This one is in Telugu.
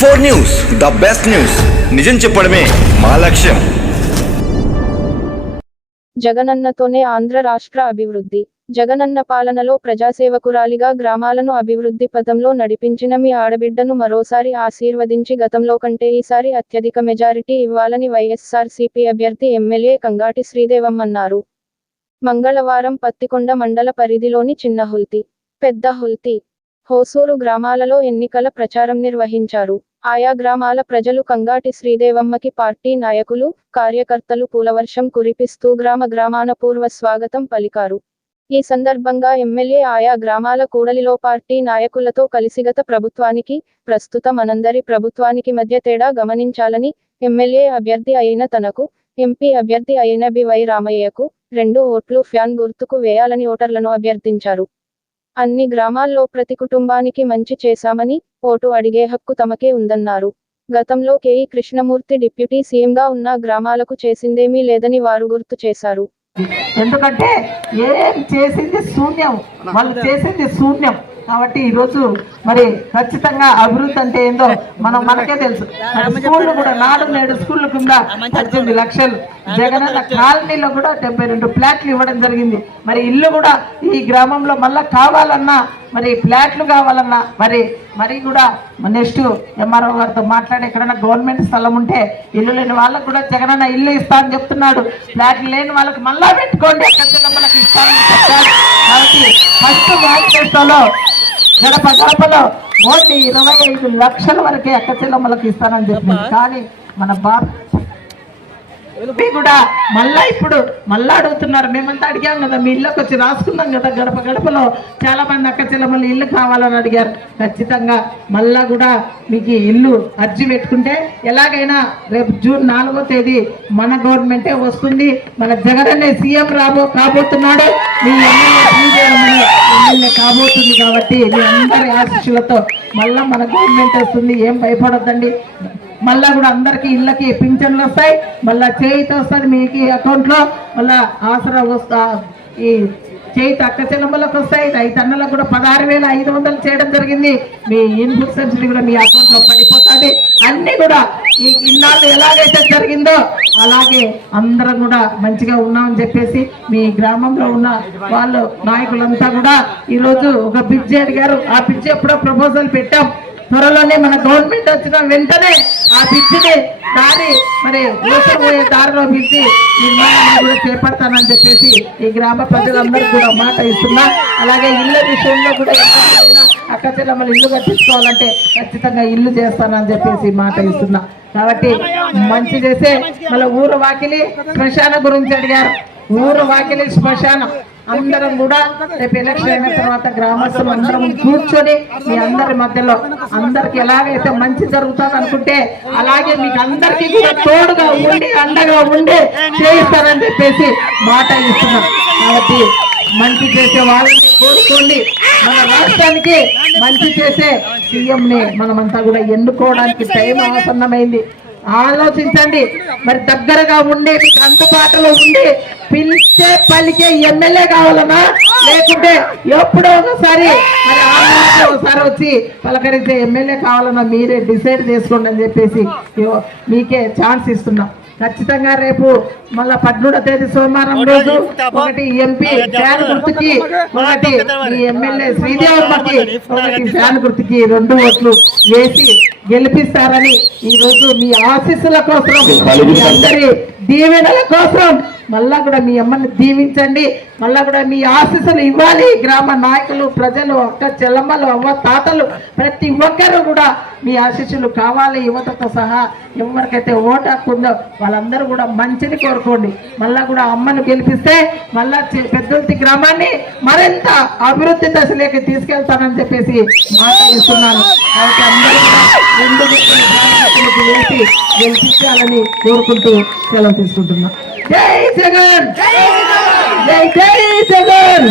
Four news the best news నిజం చెప్పడమే మా లక్ష్యం. జగనన్నతోనే ఆంధ్ర రాష్ట్ర అభివృద్ధి. జగనన్న పాలనలో ప్రజాసేవకురాలిగా గ్రామాలను అభివృద్ధి పథంలో నడిపించిన మీ ఆడబిడ్డను మరోసారి ఆశీర్వదించి గతంలో కంటే ఈసారి అత్యధిక మెజారిటీ ఇవ్వాలని వైఎస్ఆర్సీపీ అభ్యర్థి ఎమ్మెల్యే కంగాటి శ్రీదేవం అన్నారు మంగళవారం పత్తికొండ మండల పరిధిలోని చిన్న హుల్తి పెద్ద హుల్తి హోసూరు గ్రామాలలో ఎన్నికల ప్రచారం నిర్వహించారు. ఆయా గ్రామాల ప్రజలు కంగాటి శ్రీదేవమ్మకి పార్టీ నాయకులు కార్యకర్తలు పూలవర్షం కురిపిస్తూ గ్రామ గ్రామాన పూర్వ స్వాగతం పలికారు. ఈ సందర్భంగా ఎమ్మెల్యే ఆయా గ్రామాల కూడలిలో పార్టీ నాయకులతో కలిసి గత ప్రభుత్వానికి ప్రస్తుత మనందరి ప్రభుత్వానికి మధ్య తేడా గమనించాలని ఎమ్మెల్యే అభ్యర్థి అయిన తనకు ఎంపీ అభ్యర్థి అయిన బివై రామయ్యకు రెండు ఓట్లు ఫ్యాన్ గుర్తుకు వేయాలని ఓటర్లను అభ్యర్థించారు. అన్ని గ్రామాల్లో ప్రతి కుటుంబానికి మంచి చేశామని ఓటు అడిగే హక్కు తమకే ఉందన్నారు. గతంలో కేఈ కృష్ణమూర్తి డిప్యూటీ సీఎంగా ఉన్న గ్రామాలకు చేసిందేమీ లేదని వారు గుర్తు చేశారు. ఎందుకంటే ఏం చేసింది శూన్యం. వాళ్ళు చేసింది శూన్యం. కాబట్టి ఈరోజు మరి ఖచ్చితంగా అభివృద్ధి అంటే ఏందో మనం మనకే తెలుసు. స్కూళ్ళు కూడా నాడు నేడు స్కూళ్ళ కింద పద్దెనిమిది లక్షలు. జగనన్న కాలనీలో కూడా డెబ్బై రెండు ఫ్లాట్లు ఇవ్వడం జరిగింది. మరి ఇల్లు కూడా ఈ గ్రామంలో మళ్ళా కావాలన్నా మరి ఫ్లాట్లు కావాలన్నా మరి మరి కూడా నెక్స్ట్ ఎంఆర్ఓ గారితో మాట్లాడి ఎక్కడైనా గవర్నమెంట్ స్థలం ఉంటే ఇల్లు లేని వాళ్ళకు కూడా జగనన్న ఇల్లు ఇస్తా అని చెప్తున్నాడు. ఫ్లాట్లు లేని వాళ్ళకి మళ్ళా పెట్టుకోండి. ఎక్కడ మనకి ఇస్తామని చెప్తాడు కాబట్టి ఫస్ట్ మేనిఫెస్టోలో గడప గడపలో ఓన్లీ ఇరవై ఐదు లక్షల వరకే అక్క చెల్లమ్మలకు ఇస్తానని చెప్పింది కానీ మన బాబు కూడా మళ్ళా ఇప్పుడు మళ్ళా అడుగుతున్నారు. మేమంతా అడిగాం కదా మీ ఇళ్ళకి వచ్చి రాసుకున్నాం కదా గడప గడపలో. చాలా మంది అక్క చెల్లెమ్మలు ఇల్లు కావాలని అడిగారు. ఖచ్చితంగా మళ్ళా కూడా మీకు ఇల్లు అర్జీ పెట్టుకుంటే ఎలాగైనా రేపు జూన్ నాలుగో తేదీ మన గవర్నమెంటే వస్తుంది. మన జగన్ అనే సీఎం రాబో కాబోతున్నాడు. మీ ఎమ్మెల్యే ఎమ్మెల్యే కాబోతుంది కాబట్టి మీ అందరి ఆశీస్సులతో మళ్ళా మన గవర్నమెంట్ వస్తుంది. ఏం భయపడొద్దండి. మళ్ళా కూడా అందరికి ఇళ్ళకి పింఛన్లు వస్తాయి. మళ్ళా చేయిత వస్తుంది మీకు అకౌంట్లో మళ్ళా ఆసరా వస్తా ఈ చేయిత అక్క చెల్లమ్మలకు వస్తాయి. రైతన్నలకు కూడా పదహారు వేల ఐదు వందలు చేయడం జరిగింది. మీ ఇన్పుట్ సబ్సిడీ కూడా మీ అకౌంట్లో పడిపోతుంది. అన్ని కూడా ఈ ఇన్నాళ్ళు ఎలాగైతే జరిగిందో అలాగే అందరం కూడా మంచిగా ఉన్నామని చెప్పేసి మీ గ్రామంలో ఉన్న వాళ్ళు నాయకులంతా కూడా ఈరోజు ఒక బ్రిడ్జి అడిగారు. ఆ బ్రిడ్జి ఎప్పుడో ప్రపోజల్ పెట్టాం. త్వరలోనే మన గవర్నమెంట్ వచ్చిన వెంటనే ఆ పిచ్చిని దారి మరి మోసపోయే దారిలో పిలిచి నిర్మాణాన్ని కూడా చేపడతానని చెప్పేసి ఈ గ్రామ ప్రజలందరూ కూడా మాట ఇస్తున్నా. అలాగే ఇళ్ళ విషయంలో కూడా అక్క చెల్లెమ్మలు ఇల్లు కట్టించుకోవాలంటే ఖచ్చితంగా ఇల్లు చేస్తానని చెప్పేసి మాట ఇస్తున్నా. కాబట్టి మంచి చేసే మళ్ళీ ఊరు వాకిలి శ్మశాన గురించి అడిగారు. ఊరు వాకిలి శ్మశానం. అందరం కూడా రేపు ఎలక్షన్ అయిన తర్వాత గ్రామస్తులు అందరం కూర్చొని మీ అందరి మధ్యలో అందరికి ఎలాగైతే మంచి జరుగుతుంది అనుకుంటే అలాగే మీకు అందరికీ కూడా తోడుగా ఉండి అండగా ఉండి చేయిస్తారని చెప్పేసి మాట ఇస్తున్నాం. కాబట్టి మంచి చేసే వాళ్ళని కోరుకోండి. మన రాష్ట్రానికి మంచి చేసే సీఎంని మనమంతా కూడా ఎన్నుకోవడానికి టైం ఆసన్నమైంది. ఆలోచించండి. మరి దగ్గరగా ఉండి మీకు అందుబాటులో ఉండి పిలిస్తే పలికే ఎమ్మెల్యే కావాలన్నా లేకుంటే ఎప్పుడో ఒకసారి మరి ఆ ఒకసారి వచ్చి పలకరించే ఎమ్మెల్యే కావాలన్నా మీరే డిసైడ్ చేసుకోండి అని చెప్పేసి మీకే ఛాన్స్ ఇస్తున్నాం. ఖచ్చితంగా రేపు మళ్ళా పద్మూడో తేదీ సోమవారం రోజు ఒకటి ఎంపీ ఫ్యాన్ గుర్తుకి ఒకటి ఈ ఎమ్మెల్యే శ్రీదేవమ్మకి ఒకటి ఫ్యాన్ గుర్తుకి రెండు ఓట్లు వేసి గెలిపిస్తారని ఈ రోజు మీ ఆశీస్సుల కోసం మీ అందరి దీవెనల కోసం మళ్ళా కూడా మీ అమ్మని దీవించండి. మళ్ళా కూడా మీ ఆశీస్సులు ఇవ్వాలి. గ్రామ నాయకులు ప్రజలు అక్క చెల్లమ్మలు అవ్వ తాతలు ప్రతి ఒక్కరూ కూడా మీ ఆశీస్సులు కావాలి. యువతతో సహా ఎవరికైతే ఓటు హక్కుందో వాళ్ళందరూ కూడా మంచిని కోరుకోండి. మళ్ళా కూడా అమ్మను గెలిపిస్తే మళ్ళా చి- గ్రామాన్ని మరింత అభివృద్ధి దశలోకి తీసుకెళ్తానని చెప్పేసి మాట ఇస్తున్నాను కాబట్టి అందరూ కూడా రెండు గెలిపించాలని కోరుకుంటూ సెలవు తీసుకుంటున్నాను జై జగన్! జై జై జగన్!